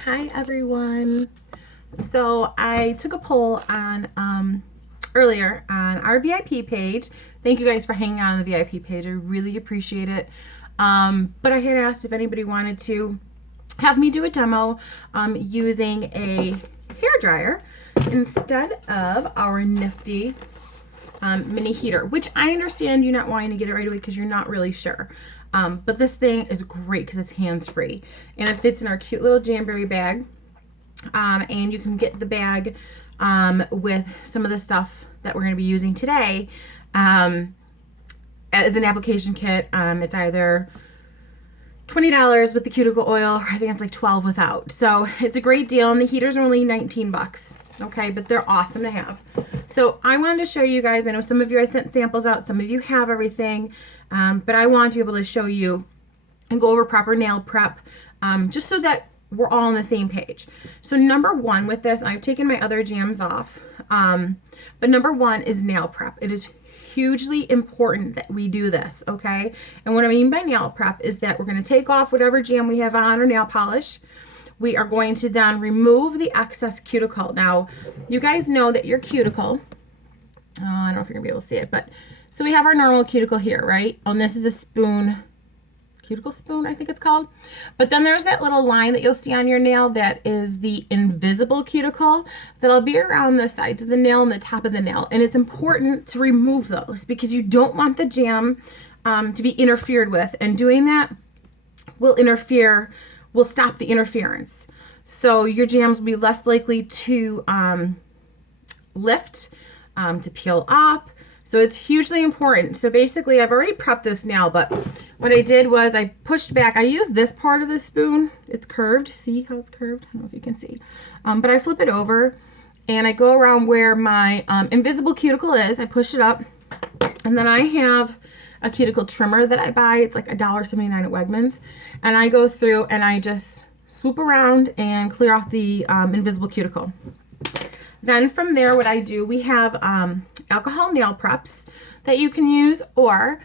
Hi everyone. So I took a poll on earlier on our VIP page. Thank you guys for hanging out on the VIP page. I really appreciate it. But I had asked if anybody wanted to have me do a demo using a hairdryer instead of our nifty mini heater, which I understand you not wanting to get it right away because you're not really sure. But this thing is great because it's hands-free and it fits in our cute little Jamberry bag. And you can get the bag with some of the stuff that we're going to be using today as an application kit. It's either $20 with the cuticle oil, or I think it's like $12 without. So it's a great deal, and the heaters are only 19 bucks. Okay, but they're awesome to have. So I wanted to show you guys. I know some of you I sent samples out, some of you have everything, but I want to be able to show you and go over proper nail prep, just so that we're all on the same page. So number one with this, I've taken my other jams off, but number one is nail prep. It is hugely important that we do this, okay? And what I mean by nail prep is that we're going to take off whatever jam we have on or nail polish. We are going to then remove the excess cuticle. Now, you guys know that your cuticle, I don't know if you're gonna be able to see it, but so we have our normal cuticle here, right? And this is a spoon, cuticle spoon, I think it's called. But then there's that little line that you'll see on your nail that is the invisible cuticle that'll be around the sides of the nail and the top of the nail. And it's important to remove those because you don't want the jam to be interfered with. And doing that will stop the interference. So your jams will be less likely to lift, to peel up. So it's hugely important. So basically I've already prepped this nail, but what I did was I pushed back. I used this part of the spoon. It's curved. See how it's curved? I don't know if you can see. But I flip it over and I go around where my invisible cuticle is. I push it up, and then I have a cuticle trimmer that I buy. It's like $1.79 at Wegmans. And I go through and I just swoop around and clear off the invisible cuticle. Then from there, what I do, we have alcohol nail preps that you can use, or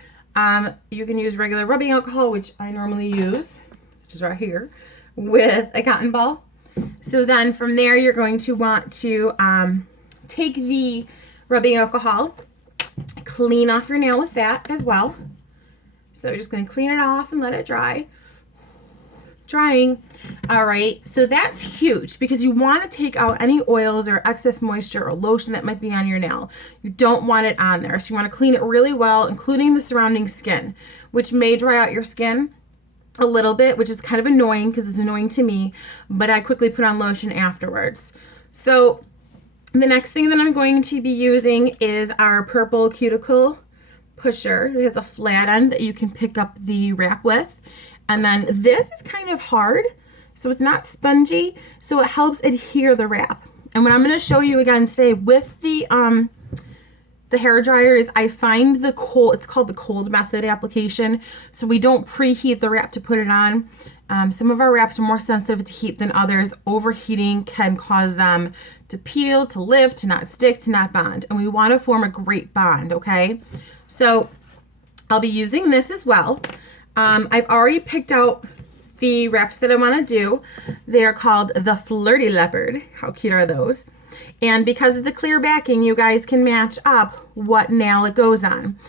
you can use regular rubbing alcohol, which I normally use, which is right here, with a cotton ball. So then from there, you're going to want to take the rubbing alcohol, clean off your nail with that as well. So you're just going to clean it off and let it dry. Drying. All right, so that's huge because you want to take out any oils or excess moisture or lotion that might be on your nail. You don't want it on there. So you want to clean it really well, including the surrounding skin, which may dry out your skin a little bit, which is kind of annoying because it's annoying to me, but I quickly put on lotion afterwards. So the next thing that I'm going to be using is our purple cuticle pusher. It has a flat end that you can pick up the wrap with. And then this is kind of hard, so it's not spongy, so it helps adhere the wrap. And what I'm going to show you again today with the hair dryer is I find the cold, it's called the cold method application, so we don't preheat the wrap to put it on. Some of our wraps are more sensitive to heat than others. Overheating can cause them to peel, to lift, to not stick, to not bond. And we want to form a great bond, okay? So I'll be using this as well. I've already picked out the wraps that I want to do. They're called the Flirty Leopard. How cute are those? And because it's a clear backing, you guys can match up what nail it goes on.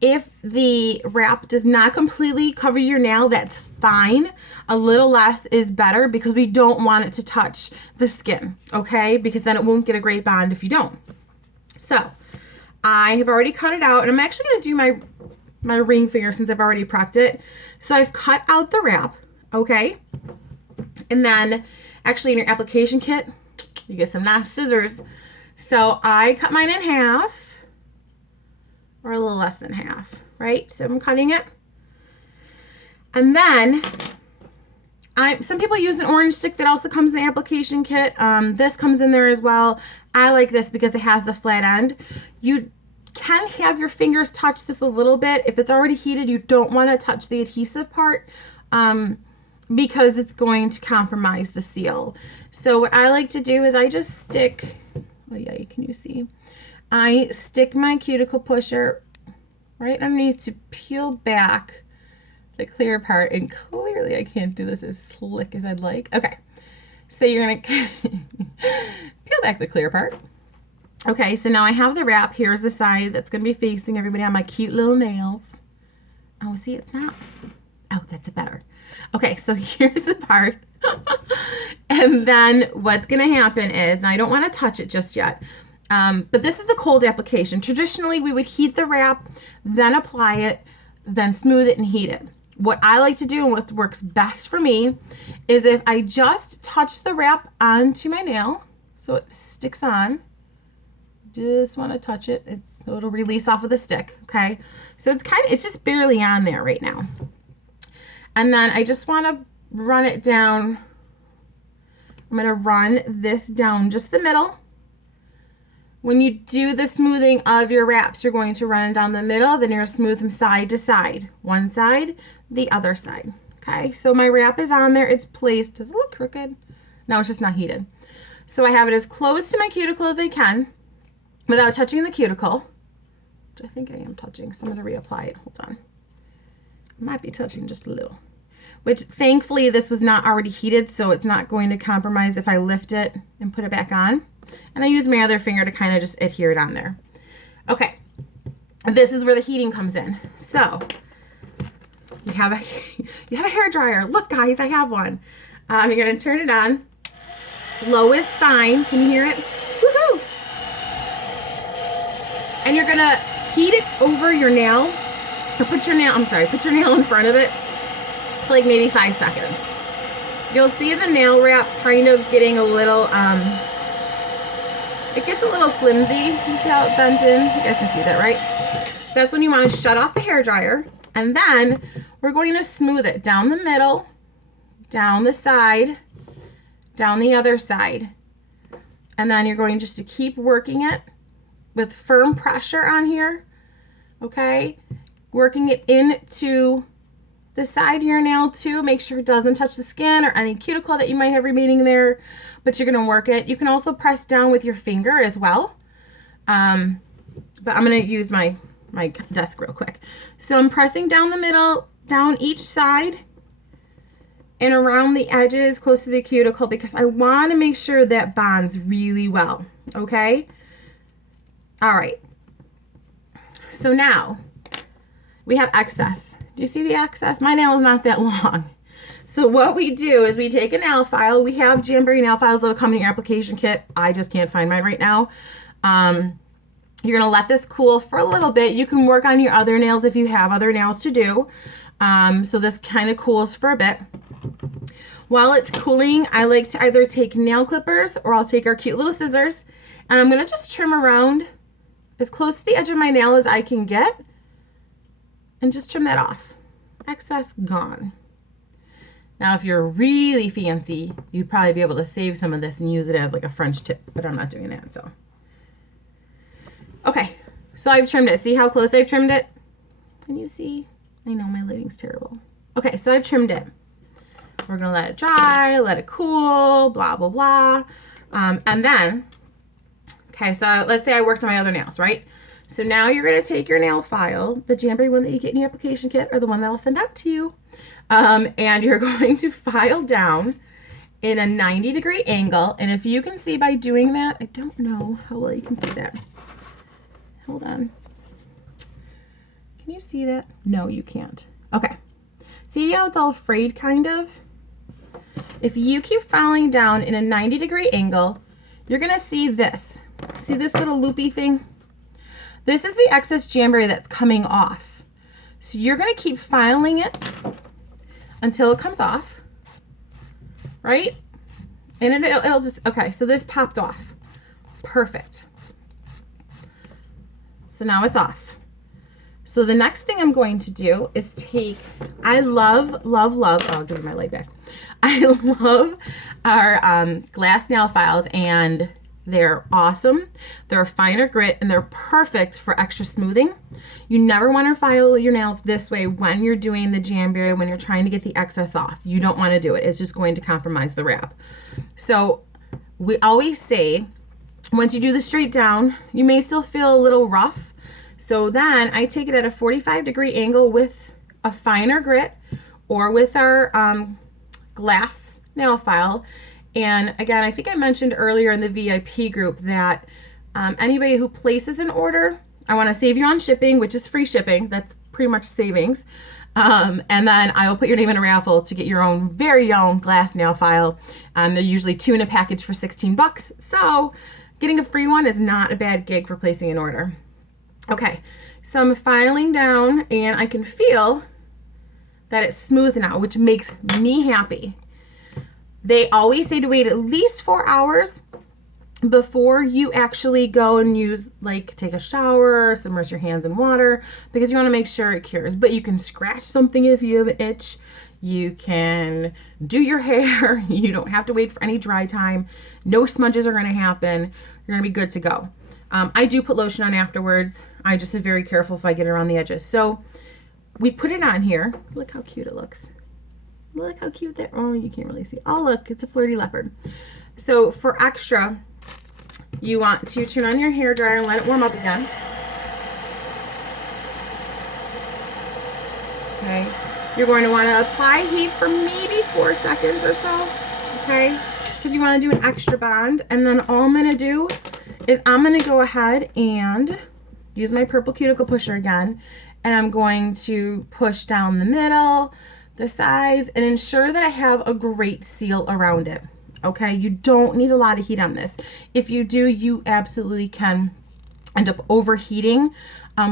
If the wrap does not completely cover your nail, that's fine. A little less is better because we don't want it to touch the skin, okay? Because then it won't get a great bond if you don't. So I have already cut it out, and I'm actually going to do my ring finger since I've already prepped it. So I've cut out the wrap, okay? And then actually in your application kit, you get some nice scissors. So I cut mine in half, or a little less than half, right? So I'm cutting it. And then some people use an orange stick that also comes in the application kit. This comes in there as well. I like this because it has the flat end. You can have your fingers touch this a little bit. If it's already heated, you don't want to touch the adhesive part because it's going to compromise the seal. So what I like to do is I just stick, oh yeah, can you see? I stick my cuticle pusher right underneath to peel back the clear part, and clearly I can't do this as slick as I'd like. Okay, So you're gonna peel back the clear part. Okay, so now I have the wrap. Here's the side that's gonna be facing everybody on my cute little nails. Oh, see, it's not. Oh, that's better. Okay, so here's the part. And then what's gonna happen is, and I don't wanna touch it just yet, but this is the cold application. Traditionally, we would heat the wrap, then apply it, then smooth it and heat it. What I like to do and what works best for me is if I just touch the wrap onto my nail, so it sticks on, just want to touch it, so it'll release off of the stick, okay? So it's just barely on there right now. And then I just want to run it down. I'm going to run this down just the middle. When you do the smoothing of your wraps, you're going to run it down the middle, then you're going to smooth them side to side. One side, the other side. Okay, so my wrap is on there. It's placed. Does it look crooked? No, it's just not heated. So I have it as close to my cuticle as I can without touching the cuticle, which I think I am touching, so I'm going to reapply it. Hold on. I might be touching just a little, which thankfully this was not already heated, so it's not going to compromise if I lift it and put it back on. And I use my other finger to kind of just adhere it on there. Okay, this is where the heating comes in. So you have a hair dryer. Look, guys, I have one. You're gonna turn it on. Low is fine. Can you hear it? Woohoo! And you're gonna heat it over your nail, or put your nail in front of it for like maybe 5 seconds. You'll see the nail wrap kind of getting a little it gets a little flimsy. You see how it bent in? You guys can see that, right? So that's when you want to shut off the hair dryer, and then we're going to smooth it down the middle, down the side, down the other side. And then you're going just to keep working it with firm pressure on here, okay? Working it into the side of your nail too. Make sure it doesn't touch the skin or any cuticle that you might have remaining there, but you're gonna work it. You can also press down with your finger as well. But I'm gonna use my desk real quick. So I'm pressing down the middle, down each side, and around the edges close to the cuticle, because I wanna make sure that bonds really well, okay? All right, so now we have excess. Do you see the excess? My nail is not that long. So what we do is we take a nail file. We have Jamberry nail files that'll come in your application kit. I just can't find mine right now. You're gonna let this cool for a little bit. You can work on your other nails if you have other nails to do. So this kind of cools for a bit. While it's cooling, I like to either take nail clippers or I'll take our cute little scissors, and I'm gonna just trim around as close to the edge of my nail as I can get, and just trim that off. Excess gone. Now, if you're really fancy, you'd probably be able to save some of this and use it as like a French tip, but I'm not doing that, so. Okay, so I've trimmed it. See how close I've trimmed it? Can you see? I know my lighting's terrible. Okay, so I've trimmed it. We're gonna let it dry, let it cool, blah, blah, blah. And then, okay, so let's say I worked on my other nails, right? So now you're gonna take your nail file, the Jamberry one that you get in your application kit, or the one that I'll send out to you, and you're going to file down in a 90-degree angle. And if you can see by doing that, I don't know how well you can see that. Hold on. Can you see that? No, you can't. Okay. See how it's all frayed kind of? If you keep filing down in a 90-degree angle, you're gonna see this. See this little loopy thing? This is the excess Jamberry that's coming off. So you're gonna keep filing it until it comes off, right? And it'll just, okay, so this popped off. Perfect. So now it's off. So the next thing I'm going to do is take, I love, love, love, oh, I'll give you my light back. I love our glass nail files, and they're awesome. They're a finer grit and they're perfect for extra smoothing. You never want to file your nails this way when you're doing the Jamberry, when you're trying to get the excess off. You don't want to do it. It's just going to compromise the wrap. So we always say, once you do the straight down, you may still feel a little rough. So then I take it at a 45-degree angle with a finer grit or with our glass nail file, And again, I think I mentioned earlier in the VIP group that anybody who places an order, I want to save you on shipping, which is free shipping. That's pretty much savings. And then I will put your name in a raffle to get your own very own glass nail file. They're usually 2 in a package for 16 bucks. So getting a free one is not a bad gig for placing an order. Okay, so I'm filing down and I can feel that it's smooth now, which makes me happy. They always say to wait at least 4 hours before you actually go and use, like, take a shower, submerge your hands in water, because you want to make sure it cures. But you can scratch something if you have an itch. You can do your hair. You don't have to wait for any dry time. No smudges are going to happen. You're going to be good to go. I do put lotion on afterwards. I just am very careful if I get around the edges. So we put it on here. Look how cute it looks. Look how cute that, oh, you can't really see. Oh, look, it's a flirty leopard. So for extra, you want to turn on your hair dryer and let it warm up again. Okay. You're going to want to apply heat for maybe 4 seconds or so. Okay. Because you want to do an extra bond. And then all I'm going to do is I'm going to go ahead and use my purple cuticle pusher again. And I'm going to push down the middle, the sides, and ensure that I have a great seal around it. Okay, you don't need a lot of heat on this. If you do, you absolutely can end up overheating.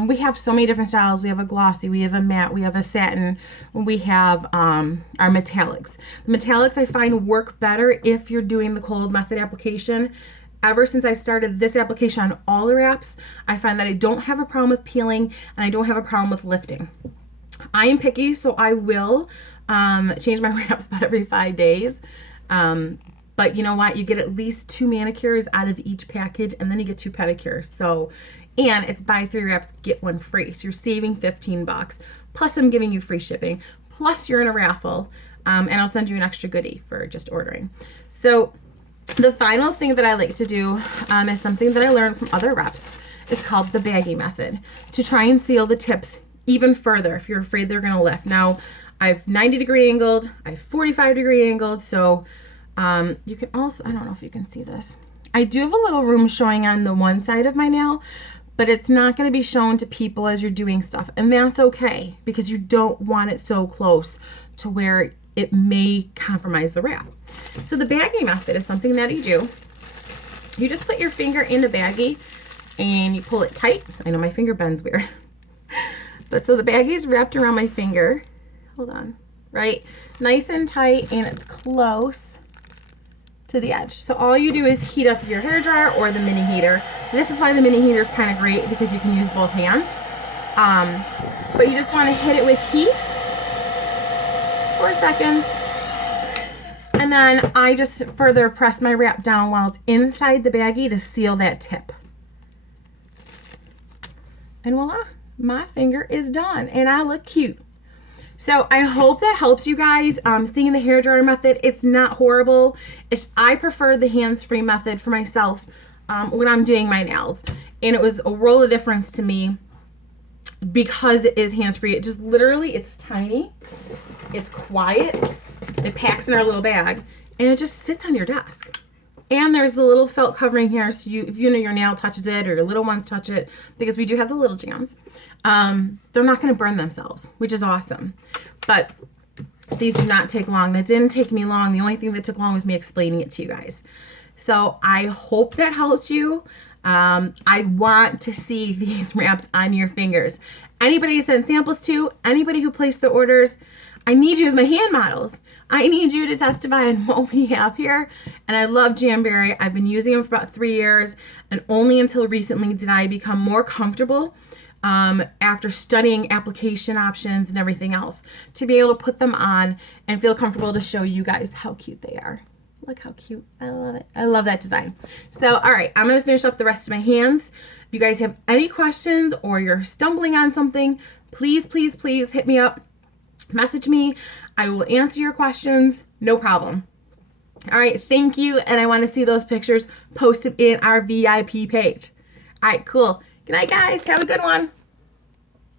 We have so many different styles. We have a glossy, we have a matte, we have a satin, we have our metallics. The metallics I find work better if you're doing the cold method application. Ever since I started this application on all the wraps, I find that I don't have a problem with peeling and I don't have a problem with lifting. I am picky, so I will change my wraps about every 5 days. But you know what? You get at least 2 manicures out of each package, and then you get 2 pedicures. So, and it's buy 3 wraps, get 1 free. So you're saving 15 bucks. Plus I'm giving you free shipping. Plus you're in a raffle. And I'll send you an extra goodie for just ordering. So the final thing that I like to do is something that I learned from other reps. It's called the baggy method, to try and seal the tips even further if you're afraid they're gonna lift. Now, I've 90-degree angled, I've 45-degree angled, so you can also, I don't know if you can see this. I do have a little room showing on the one side of my nail, but it's not gonna be shown to people as you're doing stuff, and that's okay, because you don't want it so close to where it may compromise the wrap. So the baggy method is something that you do. You just put your finger in the baggie and you pull it tight. I know my finger bends weird. But so the baggie is wrapped around my finger. Hold on, right? Nice and tight, and it's close to the edge. So all you do is heat up your hairdryer or the mini heater. This is why the mini heater is kind of great, because you can use both hands. But you just want to hit it with heat. 4 seconds. And then I just further press my wrap down while it's inside the baggie to seal that tip. And voila, my finger is done and I look cute. So I hope that helps you guys. Seeing the hairdryer method, it's not horrible. I prefer the hands-free method for myself when I'm doing my nails. And it was a world of difference to me because it is hands-free. It just literally, it's tiny, it's quiet, it packs in our little bag, and it just sits on your desk. And there's the little felt covering here, so if you know your nail touches it or your little ones touch it, because we do have the little jams, they're not going to burn themselves, which is awesome. But these do not take long. That didn't take me long. The only thing that took long was me explaining it to you guys. So I hope that helps you. I want to see these wraps on your fingers. Anybody you sent samples to, anybody who placed the orders, I need you as my hand models. I need you to testify on what we have here. And I love Jamberry. I've been using them for about 3 years, and only until recently did I become more comfortable after studying application options and everything else to be able to put them on and feel comfortable to show you guys how cute they are. Look how cute. I love it. I love that design. So, all right, I'm going to finish up the rest of my hands. If you guys have any questions or you're stumbling on something, please, please, please hit me up. Message me. I will answer your questions. No problem. All right, thank you. And I want to see those pictures posted in our VIP page. All right, cool. Good night, guys. Have a good one.